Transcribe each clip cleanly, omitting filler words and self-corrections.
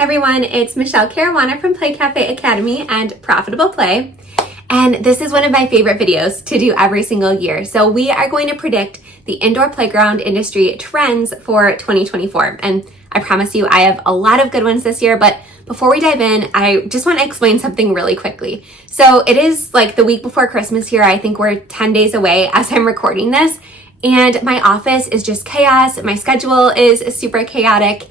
Hey everyone, it's Michelle Caruana from Play Cafe Academy and Profitable Play. And this is one of my favorite videos to do every single year. So we are going to predict the indoor playground industry trends for 2024. And I promise you, I have a lot of good ones this year, but before we dive in, I just want to explain something really quickly. So it is like the week before Christmas here. I think we're 10 days away as I'm recording this. And my office is just chaos. My schedule is super chaotic.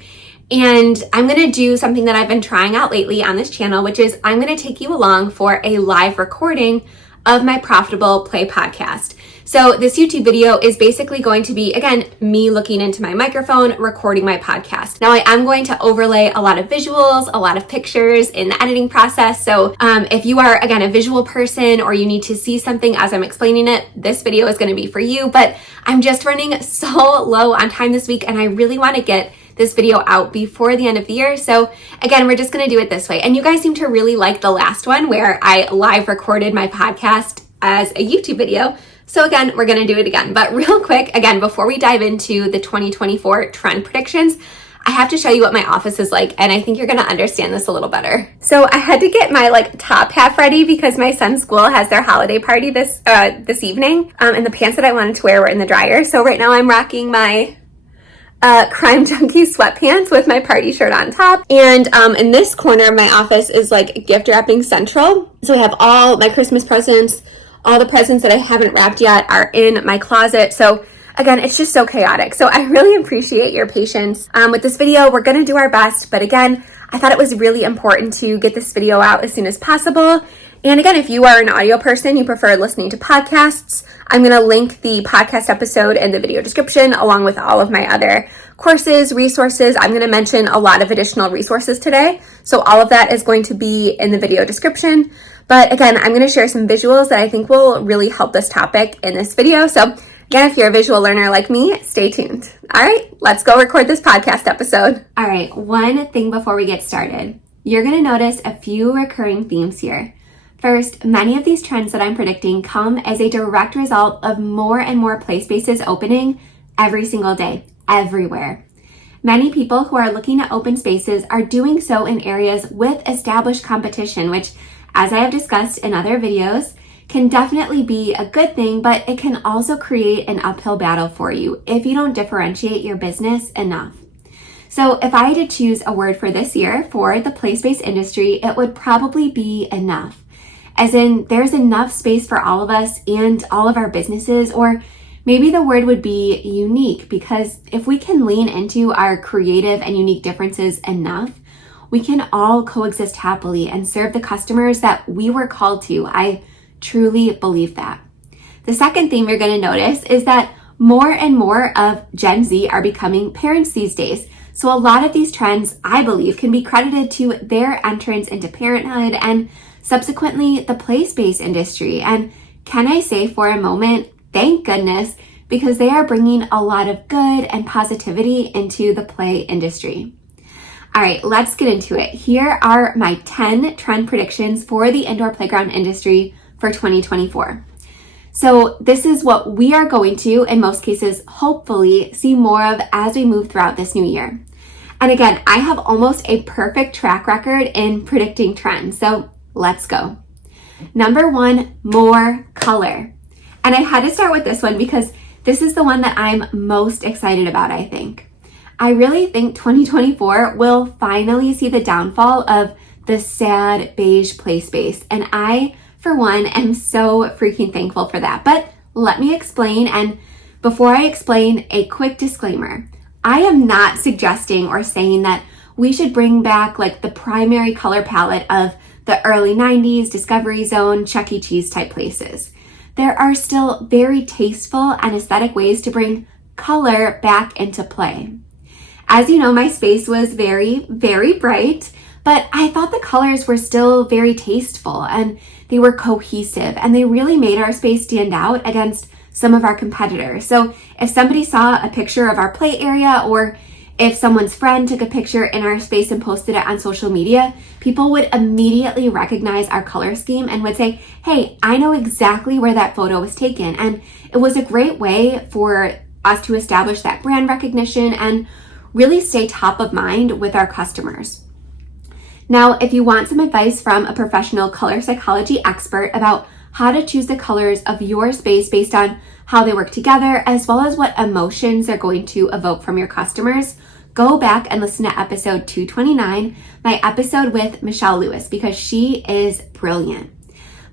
And I'm going to do something that I've been trying out lately on this channel, which is I'm going to take you along for a live recording of my Profitable Play podcast. So this YouTube video is basically going to be, again, me looking into my microphone, recording my podcast. Now I am going to overlay a lot of visuals, a lot of pictures in the editing process. So if you are, again, a visual person or you need to see something as I'm explaining it, this video is going to be for you. But I'm just running so low on time this week and I really want to get this video out before the end of the year. So again, we're just going to do it this way. And you guys seem to really like the last one where I live recorded my podcast as a YouTube video. So again, we're going to do it again. But real quick, again, before we dive into the 2024 trend predictions, I have to show you what my office is like, and I think you're going to understand this a little better. So I had to get my top half ready because my son's school has their holiday party this evening, and the pants that I wanted to wear were in the dryer. So right now I'm rocking my Crime Junkie sweatpants with my party shirt on top. And in this corner of my office is like gift wrapping central. So I have all my Christmas presents, all the presents that I haven't wrapped yet are in my closet. So again, it's just so chaotic. So I really appreciate your patience with this video. We're gonna do our best, but again, I thought it was really important to get this video out as soon as possible. And again, if you are an audio person, you prefer listening to podcasts, I'm going to link the podcast episode in the video description along with all of my other courses, resources. I'm going to mention a lot of additional resources today. So all of that is going to be in the video description. But again, I'm going to share some visuals that I think will really help this topic in this video. So again, if you're a visual learner like me, stay tuned. All right, let's go record this podcast episode. All right, one thing before we get started. You're going to notice a few recurring themes here. First, many of these trends that I'm predicting come as a direct result of more and more play spaces opening every single day, everywhere. Many people who are looking at open spaces are doing so in areas with established competition, which, as I have discussed in other videos, can definitely be a good thing, but it can also create an uphill battle for you if you don't differentiate your business enough. So if I had to choose a word for this year for the play space industry, it would probably be enough. As in, there's enough space for all of us and all of our businesses, or maybe the word would be unique, because if we can lean into our creative and unique differences enough, we can all coexist happily and serve the customers that we were called to. I truly believe that. The second theme you're going to notice is that more and more of Gen Z are becoming parents these days. So a lot of these trends, I believe, can be credited to their entrance into parenthood and subsequently the play space industry. And can I say for a moment, thank goodness, because they are bringing a lot of good and positivity into the play industry. All right, let's get into it. Here are my 10 trend predictions for the indoor playground industry for 2024. So this is what we are going to, in most cases, hopefully see more of as we move throughout this new year. And again, I have almost a perfect track record in predicting trends. So let's go. Number one, more color. And I had to start with this one because this is the one that I'm most excited about, I think. I really think 2024 will finally see the downfall of the sad beige play space. And I, for one, am so freaking thankful for that. But let me explain. And before I explain, a quick disclaimer. I am not suggesting or saying that we should bring back the primary color palette of the early 90s, Discovery Zone, Chuck E. Cheese type places. There are still very tasteful and aesthetic ways to bring color back into play. As you know, my space was very, very bright, but I thought the colors were still very tasteful and they were cohesive and they really made our space stand out against some of our competitors. So if somebody saw a picture of our play area, or if someone's friend took a picture in our space and posted it on social media, people would immediately recognize our color scheme and would say, hey, I know exactly where that photo was taken. And it was a great way for us to establish that brand recognition and really stay top of mind with our customers. Now, if you want some advice from a professional color psychology expert about how to choose the colors of your space based on how they work together, as well as what emotions they're going to evoke from your customers, go back and listen to episode 229, my episode with Michelle Lewis, because she is brilliant.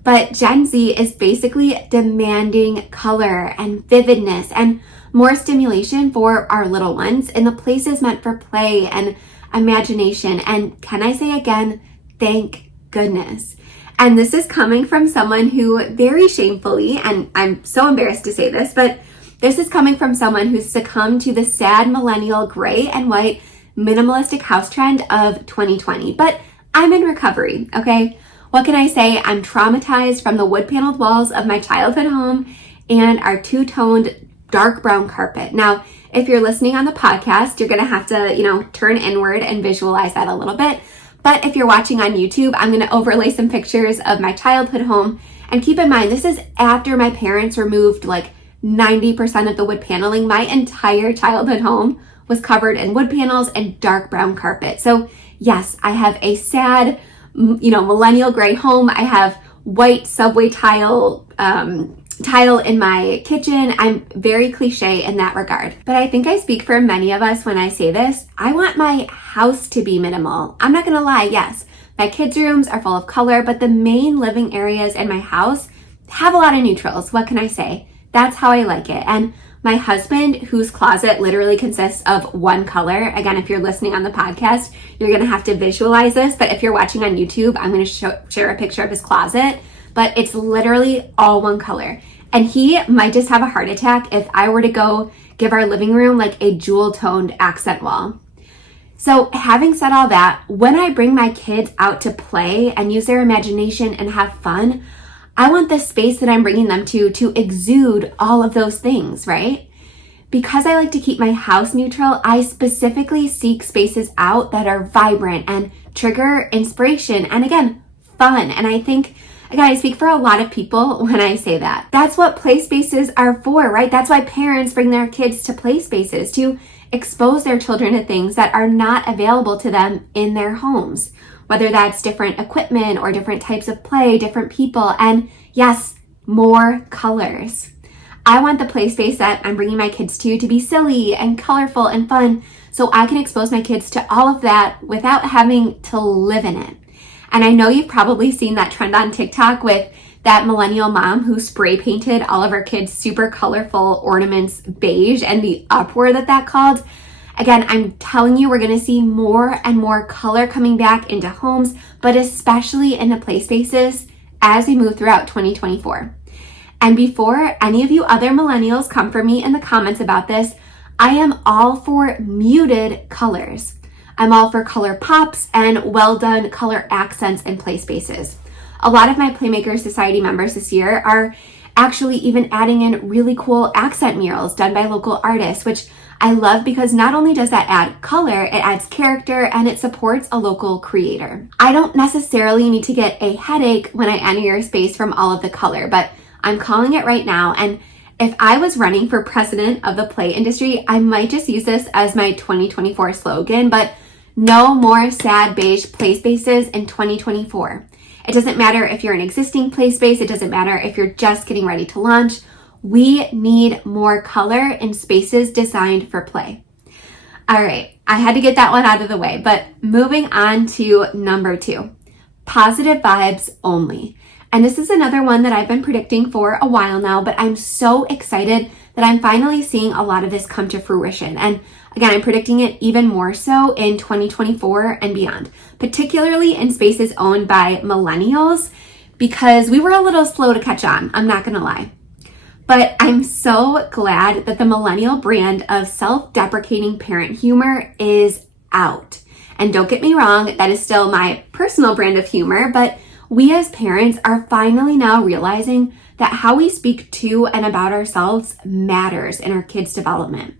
But Gen Z is basically demanding color and vividness and more stimulation for our little ones in the places meant for play and imagination. And can I say again, thank goodness. And this is coming from someone who very shamefully, and I'm so embarrassed to say this, but this is coming from someone who's succumbed to the sad millennial gray and white minimalistic house trend of 2020. But I'm in recovery, okay? What can I say? I'm traumatized from the wood paneled walls of my childhood home and our two-toned dark brown carpet. Now, if you're listening on the podcast, you're gonna have to, turn inward and visualize that a little bit. But if you're watching on YouTube, I'm gonna overlay some pictures of my childhood home. And keep in mind, this is after my parents removed like 90% of the wood paneling. My entire childhood home was covered in wood panels and dark brown carpet. So yes, I have a sad, millennial gray home. I have white subway tile in my kitchen. I'm very cliche in that regard. But I think I speak for many of us when I say this. I want my house to be minimal. I'm not gonna lie, yes, my kids' rooms are full of color, but the main living areas in my house have a lot of neutrals. What can I say? That's how I like it. And my husband, whose closet literally consists of one color, again, if you're listening on the podcast, you're gonna have to visualize this, but if you're watching on YouTube, I'm gonna share a picture of his closet, but it's literally all one color. And he might just have a heart attack if I were to go give our living room like a jewel-toned accent wall. So having said all that, when I bring my kids out to play and use their imagination and have fun, I want the space that I'm bringing them to exude all of those things, right? Because I like to keep my house neutral, I specifically seek spaces out that are vibrant and trigger inspiration and, again, fun. And I think, again, I speak for a lot of people when I say that. That's what play spaces are for, right? That's why parents bring their kids to play spaces, to expose their children to things that are not available to them in their homes, whether that's different equipment or different types of play, different people, and yes, more colors. I want the play space that I'm bringing my kids to be silly and colorful and fun, so I can expose my kids to all of that without having to live in it. And I know you've probably seen that trend on TikTok with that millennial mom who spray painted all of her kids' super colorful ornaments beige and the uproar that caused. Again, I'm telling you, we're gonna see more and more color coming back into homes, but especially in the play spaces as we move throughout 2024. And before any of you other millennials come for me in the comments about this, I am all for muted colors. I'm all for color pops and well done color accents in play spaces. A lot of my Playmakers Society members this year are actually even adding in really cool accent murals done by local artists, which I love because not only does that add color, it adds character and it supports a local creator. I don't necessarily need to get a headache when I enter your space from all of the color, but I'm calling it right now. And if I was running for president of the play industry, I might just use this as my 2024 slogan, but no more sad beige play spaces in 2024. It doesn't matter if you're an existing play space. It doesn't matter if you're just getting ready to launch. We need more color in spaces designed for play. All right, I had to get that one out of the way, but moving on to number 2, positive vibes only. And this is another one that I've been predicting for a while now, but I'm so excited that I'm finally seeing a lot of this come to fruition. And again, I'm predicting it even more so in 2024 and beyond, particularly in spaces owned by millennials, because we were a little slow to catch on, I'm not gonna lie. But I'm so glad that the millennial brand of self-deprecating parent humor is out. And don't get me wrong, that is still my personal brand of humor, but we as parents are finally now realizing that how we speak to and about ourselves matters in our kids' development.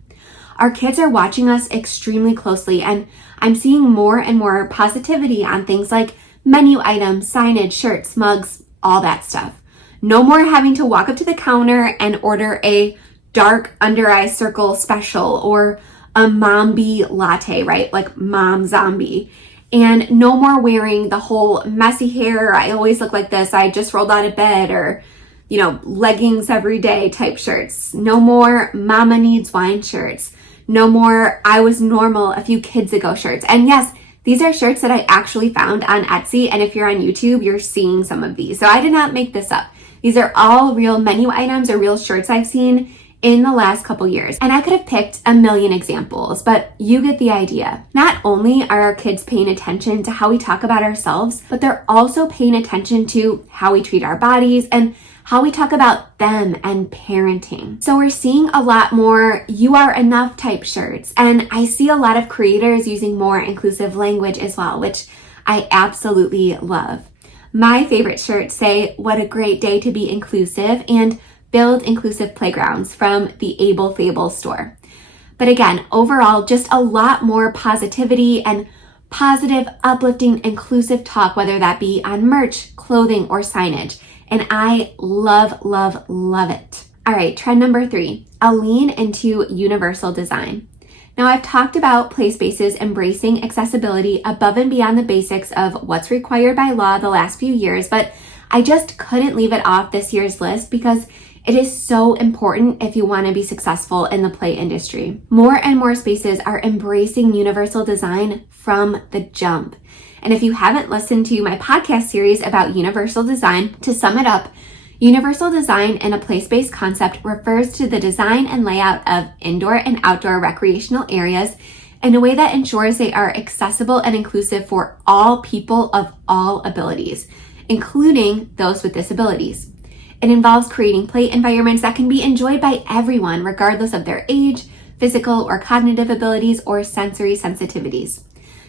Our kids are watching us extremely closely, and I'm seeing more and more positivity on things like menu items, signage, shirts, mugs, all that stuff. No more having to walk up to the counter and order a dark under eye circle special or a Mombi latte, right? Like mom zombie. And no more wearing the whole messy hair, I always look like this, I just rolled out of bed, or leggings every day type shirts. No more mama needs wine shirts. No more I was normal a few kids ago shirts. And yes, these are shirts that I actually found on Etsy. And if you're on YouTube, you're seeing some of these. So I did not make this up. These are all real menu items or real shirts I've seen in the last couple years. And I could have picked a million examples, but you get the idea. Not only are our kids paying attention to how we talk about ourselves, but they're also paying attention to how we treat our bodies and how we talk about them and parenting. So we're seeing a lot more you are enough type shirts. And I see a lot of creators using more inclusive language as well, which I absolutely love. My favorite shirts say, "What a great day to be inclusive," and "Build inclusive playgrounds" from the Able Fable store. But again, overall, just a lot more positivity and positive, uplifting, inclusive talk, whether that be on merch, clothing, or signage. And I love, love, love it. All right, trend number 3, a lean into universal design. Now, I've talked about play spaces embracing accessibility above and beyond the basics of what's required by law the last few years, but I just couldn't leave it off this year's list because it is so important if you want to be successful in the play industry. More and more spaces are embracing universal design from the jump. And if you haven't listened to my podcast series about universal design, to sum it up, universal design in a place-based concept refers to the design and layout of indoor and outdoor recreational areas in a way that ensures they are accessible and inclusive for all people of all abilities, including those with disabilities. It involves creating play environments that can be enjoyed by everyone, regardless of their age, physical or cognitive abilities, or sensory sensitivities.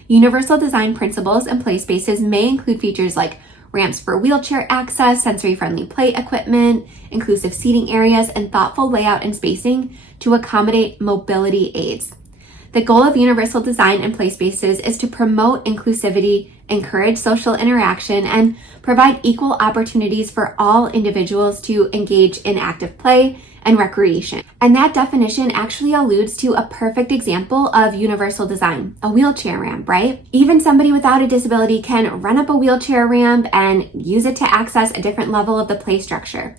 Universal design principles and play spaces may include features like ramps for wheelchair access, sensory-friendly play equipment, inclusive seating areas, and thoughtful layout and spacing to accommodate mobility aids. The goal of universal design and play spaces is to promote inclusivity, encourage social interaction, and provide equal opportunities for all individuals to engage in active play and recreation. And that definition actually alludes to a perfect example of universal design, a wheelchair ramp, right? Even somebody without a disability can run up a wheelchair ramp and use it to access a different level of the play structure.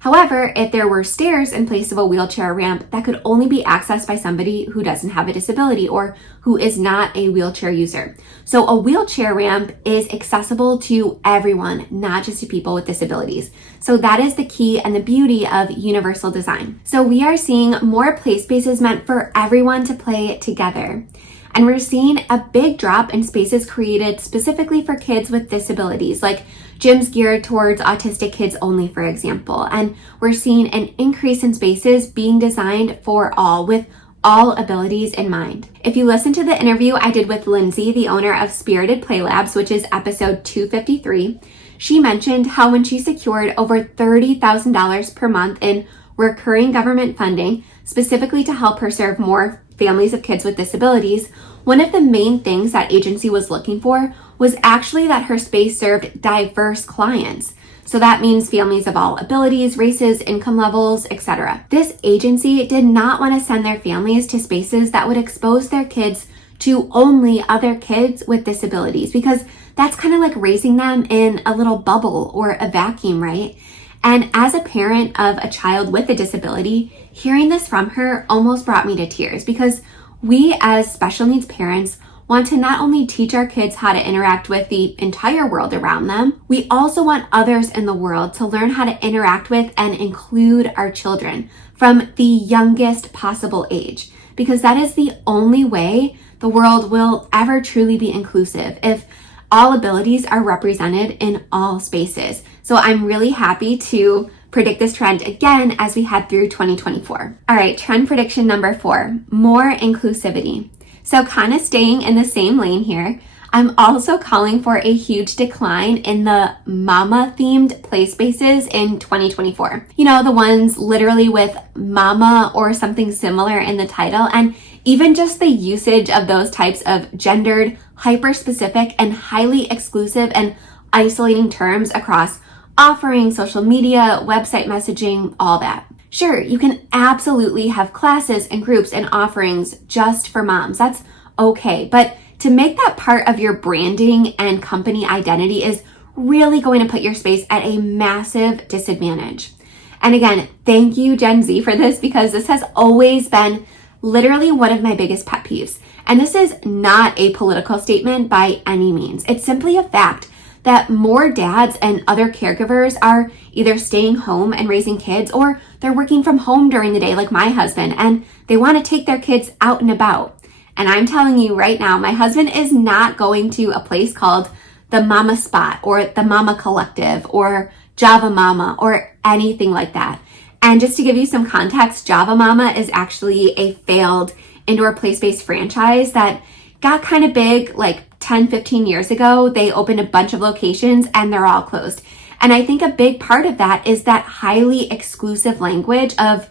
However, if there were stairs in place of a wheelchair ramp, that could only be accessed by somebody who doesn't have a disability or who is not a wheelchair user. So a wheelchair ramp is accessible to everyone, not just to people with disabilities. So that is the key and the beauty of universal design. So we are seeing more play spaces meant for everyone to play together. And we're seeing a big drop in spaces created specifically for kids with disabilities, like gyms geared towards autistic kids only, for example. And we're seeing an increase in spaces being designed for all, with all abilities in mind. If you listen to the interview I did with Lindsay, the owner of Spirited Play Labs, which is episode 253, she mentioned how when she secured over $30,000 per month in recurring government funding, specifically to help her serve more families of kids with disabilities, one of the main things that agency was looking for was actually that her space served diverse clients. So that means families of all abilities, races, income levels, etc. This agency did not want to send their families to spaces that would expose their kids to only other kids with disabilities, because that's kind of like raising them in a little bubble or a vacuum, right? And as a parent of a child with a disability, hearing this from her almost brought me to tears, because we as special needs parents want to not only teach our kids how to interact with the entire world around them, we also want others in the world to learn how to interact with and include our children from the youngest possible age, because that is the only way the world will ever truly be inclusive, if all abilities are represented in all spaces. So I'm really happy to predict this trend again as we head through 2024. All right, trend prediction number 4, more inclusivity. So kind of staying in the same lane here, I'm also calling for a huge decline in the mama themed play spaces in 2024. You know, the ones literally with mama or something similar in the title, and even just the usage of those types of gendered, hyper-specific, and highly exclusive and isolating terms across offerings, social media, website messaging, all that. Sure, you can absolutely have classes and groups and offerings just for moms. That's okay. But to make that part of your branding and company identity is really going to put your space at a massive disadvantage. And again, thank you, Gen Z, for this, because this has always been literally one of my biggest pet peeves. And this is not a political statement by any means. It's simply a fact that more dads and other caregivers are either staying home and raising kids, or they're working from home during the day like my husband, and they want to take their kids out and about. And I'm telling you right now, my husband is not going to a place called the Mama Spot or the Mama Collective or Java Mama or anything like that. And just to give you some context, Java Mama is actually a failed indoor play-based franchise that got kind of big like 10, 15 years ago. They opened a bunch of locations and they're all closed. And I think a big part of that is that highly exclusive language of,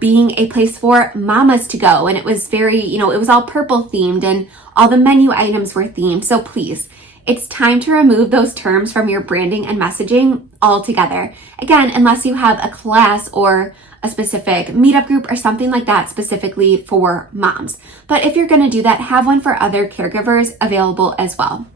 being a place for mamas to go. And it was very, it was all purple themed and all the menu items were themed. So please, it's time to remove those terms from your branding and messaging altogether. Again, unless you have a class or a specific meetup group or something like that specifically for moms. But if you're going to do that, have one for other caregivers available as well.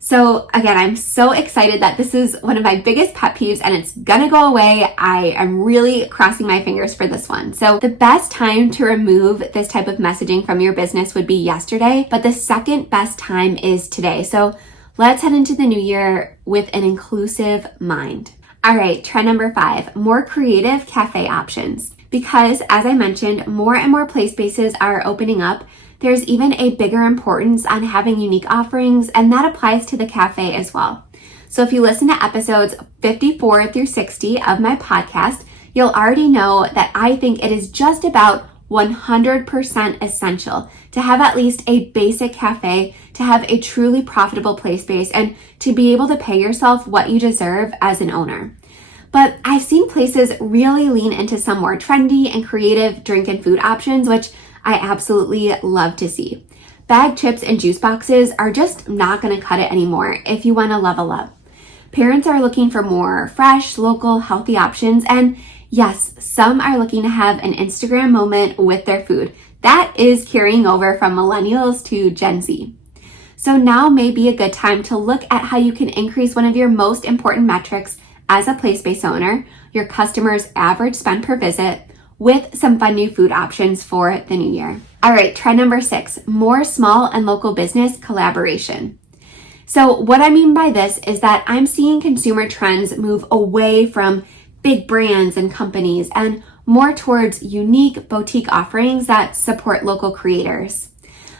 So again, I'm so excited that this is one of my biggest pet peeves and it's going to go away. I am really crossing my fingers for this one. So the best time to remove this type of messaging from your business would be yesterday, but the second best time is today. So let's head into the new year with an inclusive mind. All right, trend number 5, more creative cafe options. Because as I mentioned, more and more play spaces are opening up, there's even a bigger importance on having unique offerings, and that applies to the cafe as well. So if you listen to episodes 54 through 60 of my podcast, you'll already know that I think it is just about 100% essential to have at least a basic cafe, to have a truly profitable play space, and to be able to pay yourself what you deserve as an owner. But I've seen places really lean into some more trendy and creative drink and food options, which I absolutely love to see. Bag chips and juice boxes are just not going to cut it anymore if you want to level up. Parents are looking for more fresh, local, healthy options, and yes, some are looking to have an Instagram moment with their food. That is carrying over from millennials to Gen Z. So now may be a good time to look at how you can increase one of your most important metrics as a play space owner, your customers' average spend per visit, with some fun new food options for the new year. All right, trend number 6, more small and local business collaboration. So what I mean by this is that I'm seeing consumer trends move away from big brands and companies and more towards unique boutique offerings that support local creators.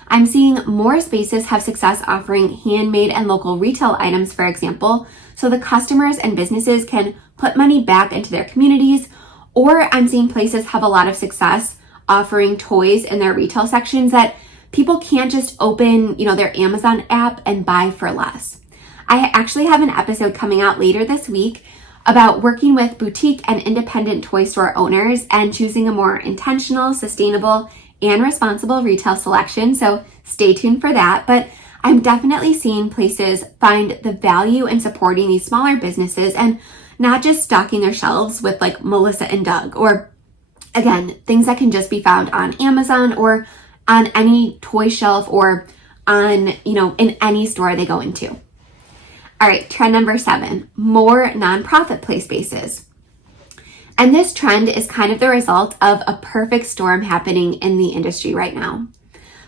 I'm seeing more spaces have success offering handmade and local retail items, for example, so the customers and businesses can put money back into their communities. Or I'm seeing places have a lot of success offering toys in their retail sections that people can't just open, their Amazon app and buy for less. I actually have an episode coming out later this week about working with boutique and independent toy store owners and choosing a more intentional, sustainable, and responsible retail selection. So stay tuned for that. But I'm definitely seeing places find the value in supporting these smaller businesses and not just stocking their shelves with like Melissa and Doug, or again, things that can just be found on Amazon or on any toy shelf or on, in any store they go into. All right, trend number 7, more nonprofit play spaces. And this trend is kind of the result of a perfect storm happening in the industry right now.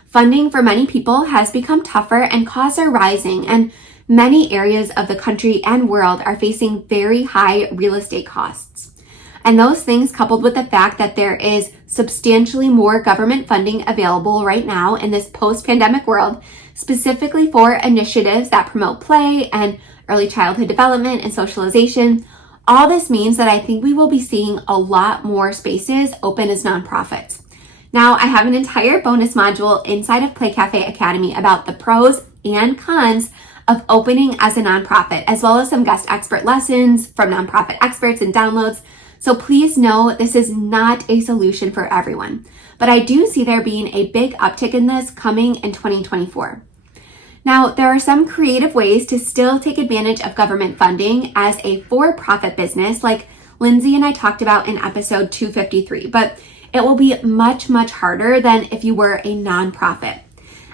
Funding for many people has become tougher and costs are rising, and many areas of the country and world are facing very high real estate costs. And those things, coupled with the fact that there is substantially more government funding available right now in this post-pandemic world, specifically for initiatives that promote play and early childhood development and socialization, all this means that I think we will be seeing a lot more spaces open as nonprofits. Now, I have an entire bonus module inside of Play Cafe Academy about the pros and cons of opening as a nonprofit, as well as some guest expert lessons from nonprofit experts and downloads. So please know this is not a solution for everyone, but I do see there being a big uptick in this coming in 2024. Now, there are some creative ways to still take advantage of government funding as a for-profit business, like Lindsay and I talked about in episode 253, but it will be much, much harder than if you were a nonprofit.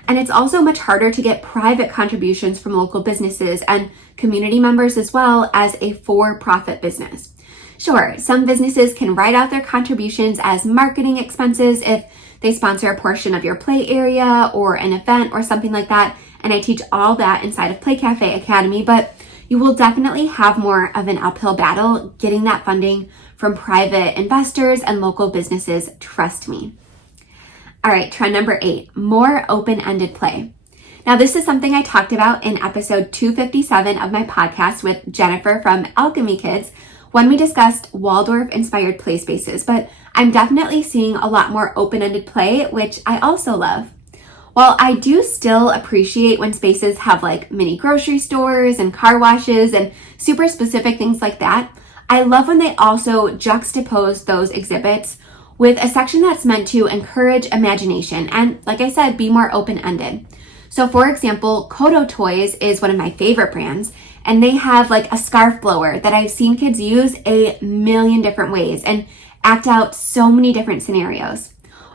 And it's also much harder to get private contributions from local businesses and community members as well as a for-profit business. Sure, some businesses can write out their contributions as marketing expenses if they sponsor a portion of your play area or an event or something like that. And I teach all that inside of Play Cafe Academy, but you will definitely have more of an uphill battle getting that funding from private investors and local businesses, trust me. All right, trend number 8, more open-ended play. Now, this is something I talked about in episode 257 of my podcast with Jennifer from Alchemy Kids when we discussed Waldorf-inspired play spaces, but I'm definitely seeing a lot more open-ended play, which I also love. While I do still appreciate when spaces have like mini grocery stores and car washes and super specific things like that, I love when they also juxtapose those exhibits with a section that's meant to encourage imagination and, like I said, be more open-ended. So for example, Kodo Toys is one of my favorite brands, and they have like a scarf blower that I've seen kids use a million different ways and act out so many different scenarios.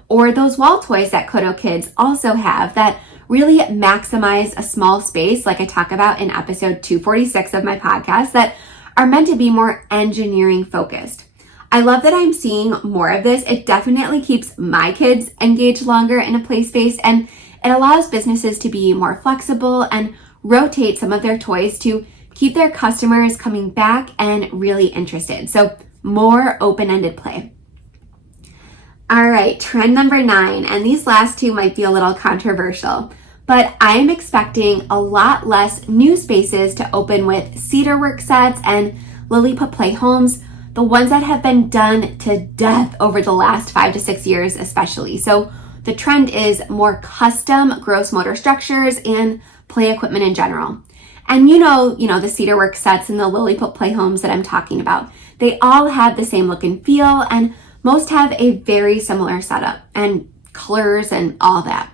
Or those wall toys that Kodo Kids also have that really maximize a small space, like I talk about in episode 246 of my podcast, that are meant to be more engineering focused. I love that I'm seeing more of this. It definitely keeps my kids engaged longer in a play space, and it allows businesses to be more flexible and rotate some of their toys to keep their customers coming back and really interested. So more open-ended play. All right, trend number 9, and these last two might be a little controversial, but I am expecting a lot less new spaces to open with cedarwork sets and Lilliput play homes, the ones that have been done to death over the last 5 to 6 years especially. So the trend is more custom gross motor structures and play equipment in general. And you know the cedarwork sets and the Lilliput play homes that I'm talking about. They all have the same look and feel, and most have a very similar setup and colors and all that.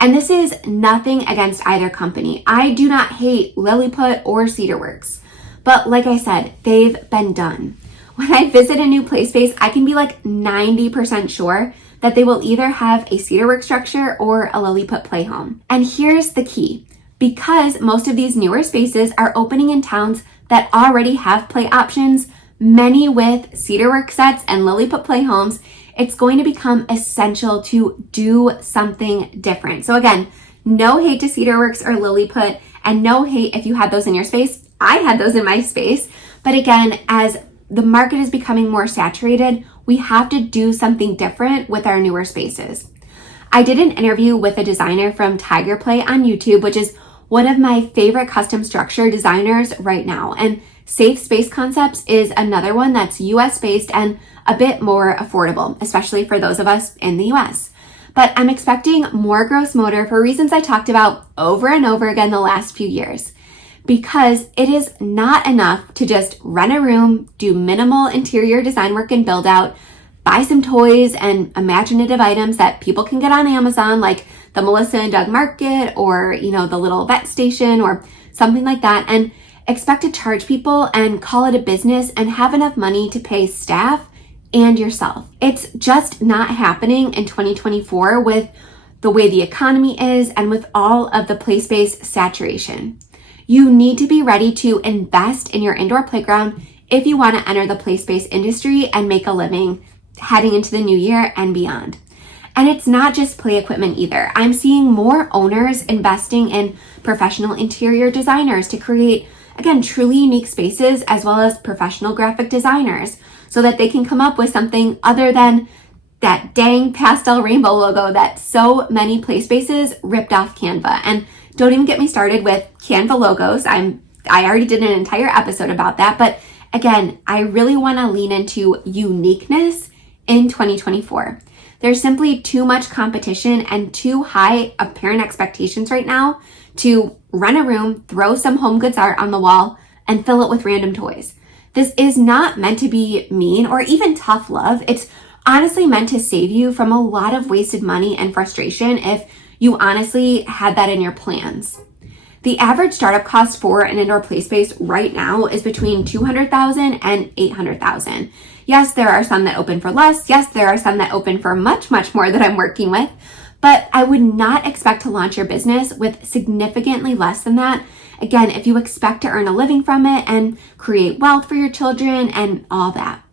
And this is nothing against either company. I do not hate Lilliput or Cedarworks, but like I said, they've been done. When I visit a new play space, I can be like 90% sure that they will either have a Cedarwork structure or a Lilliput play home. And here's the key. Because most of these newer spaces are opening in towns that already have play options, many with cedarwork sets and Lilliput play homes, it's going to become essential to do something different. So again, no hate to cedarworks or Lilliput, and no hate if you had those in your space. I had those in my space. But again, as the market is becoming more saturated, we have to do something different with our newer spaces. I did an interview with a designer from Tiger Play on YouTube, which is one of my favorite custom structure designers right now. And Safe Space Concepts is another one that's US based and a bit more affordable, especially for those of us in the US. But I'm expecting more gross motor for reasons I talked about over and over again the last few years. Because it is not enough to just rent a room, do minimal interior design work and build out, buy some toys and imaginative items that people can get on Amazon, like the Melissa and Doug Market or, the little vet station or something like that, and expect to charge people and call it a business and have enough money to pay staff and yourself. It's just not happening in 2024 with the way the economy is and with all of the play space saturation. You need to be ready to invest in your indoor playground if you want to enter the play space industry and make a living heading into the new year and beyond. And it's not just play equipment either. I'm seeing more owners investing in professional interior designers to create, again, truly unique spaces, as well as professional graphic designers, so that they can come up with something other than that dang pastel rainbow logo that so many play spaces ripped off Canva. And don't even get me started with Canva logos. I already did an entire episode about that. But again, I really want to lean into uniqueness in 2024. There's simply too much competition and too high of parent expectations right now to rent a room, throw some home goods art on the wall, and fill it with random toys. This is not meant to be mean or even tough love. It's honestly meant to save you from a lot of wasted money and frustration if you honestly had that in your plans. The average startup cost for an indoor play space right now is between $200,000 and $800,000. Yes, there are some that open for less. Yes, there are some that open for much, much more that I'm working with. but I would not expect to launch your business with significantly less than that. Again, if you expect to earn a living from it and create wealth for your children and all that.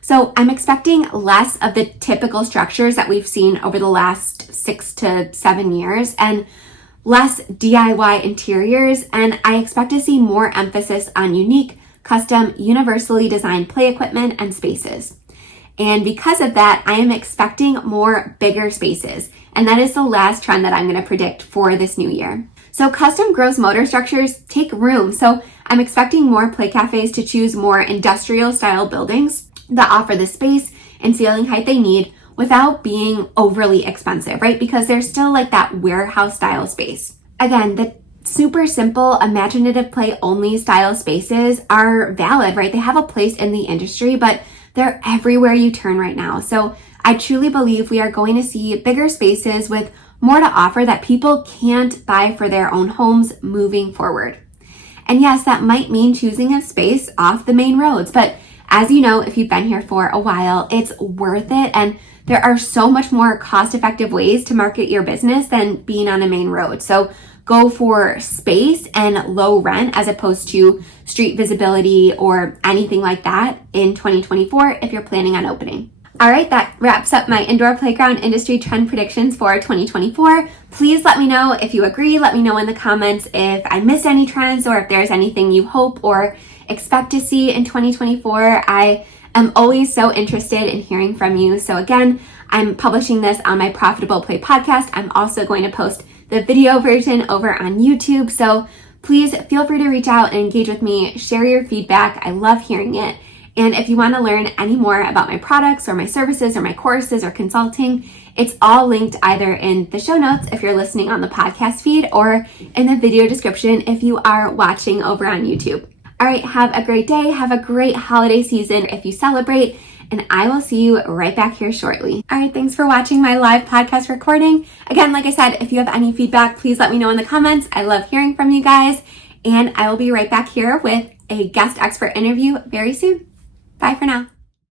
So I'm expecting less of the typical structures that we've seen over the last 6 to 7 years and less DIY interiors. And I expect to see more emphasis on unique, custom, universally designed play equipment and spaces. And because of that, I am expecting more bigger spaces. And that is the last trend that I'm going to predict for this new year. So custom gross motor structures take room. So I'm expecting more play cafes to choose more industrial style buildings that offer the space and ceiling height they need without being overly expensive, right? Because there's still like that warehouse style space. Again, the super simple, imaginative play only style spaces are valid, right? They have a place in the industry, but they're everywhere you turn right now. So I truly believe we are going to see bigger spaces with more to offer that people can't buy for their own homes moving forward. And yes, that might mean choosing a space off the main roads, but as you know, if you've been here for a while, it's worth it. And there are so much more cost-effective ways to market your business than being on a main road. So go for space and low rent as opposed to street visibility or anything like that in 2024 if you're planning on opening. All right, that wraps up my indoor playground industry trend predictions for 2024. Please let me know if you agree. Let me know in the comments if I missed any trends or if there's anything you hope or expect to see in 2024. I am always so interested in hearing from you. So again, I'm publishing this on my Profitable Play podcast. I'm also going to post the video version over on YouTube. So please feel free to reach out and engage with me. Share your feedback. I love hearing it. And if you want to learn any more about my products or my services or my courses or consulting, it's all linked either in the show notes if you're listening on the podcast feed or in the video description if you are watching over on YouTube. All right, have a great day. Have a great holiday season if you celebrate, and I will see you right back here shortly. All right, thanks for watching my live podcast recording. Again, like I said, if you have any feedback, please let me know in the comments. I love hearing from you guys, and I will be right back here with a guest expert interview very soon. Bye for now.